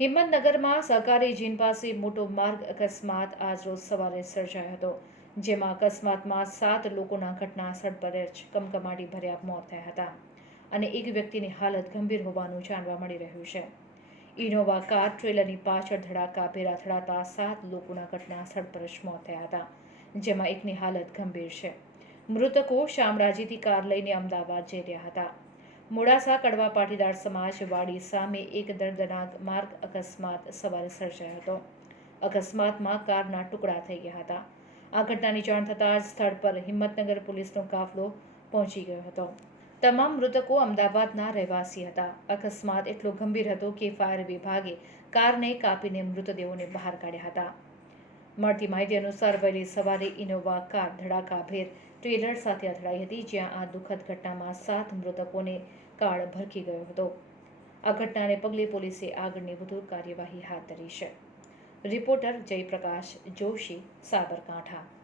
હિંમતનગરમાં સહકારી જીન પાસે મોટો માર્ગ અકસ્માત આજરોજ સવારે સર્જાયો હતો, જેમાં અકસ્માતમાં 7 લોકોના ઘટના સ્થળ પર જ કમકમાટી ભર્યા મોત થયા હતા અને એક વ્યક્તિની હાલત ગંભીર હોવાનું જાણવા મળી રહ્યું છે. ઇનોવા કાર ટ્રેલરની પાછળ ધડાકાભેર અથડાતા 7 લોકોના ઘટના સ્થળ પર જ મોત થયા હતા, જેમાં એકની હાલત ગંભીર છે. મૃતકો શામળાજીથી કાર લઈને અમદાવાદ જઈ રહ્યા હતા. મોડાસા કડવા પાટીદાર સમાજ વાડી સામે એક દર્દનાક માર્ગ અકસ્માત સવારે સર્જાયો હતો. અકસ્માતમાં કારના ટુકડા થઈ ગયા હતા. આ ઘટનાની જાણ થતાં જ સ્થળ પર હિંમતનગર પોલીસનો કાફલો પહોંચી ગયો હતો. તમામ મૃતકો અમદાવાદના રહેવાસી હતા. અકસ્માત એટલો ગંભીર હતો કે ફાયર વિભાગે કારને કાપીને મૃતદેહોને બહાર કાઢ્યા હતા. મળતી માહિતી અનુસાર વહેલી સવારે ઇનોવા કાર ધડાકાભેર ટ્રેલર સાથે અથડાઈ હતી, જ્યાં આ દુઃખદ ઘટનામાં 7 મૃતકોને કાળ ભરખી ગયો હતો. આ ઘટનાને પગલે પોલીસે આગળની વધુ કાર્યવાહી હાથ ધરી છે. રિપોર્ટર જયપ્રકાશ જોશી, સાબરકાંઠા.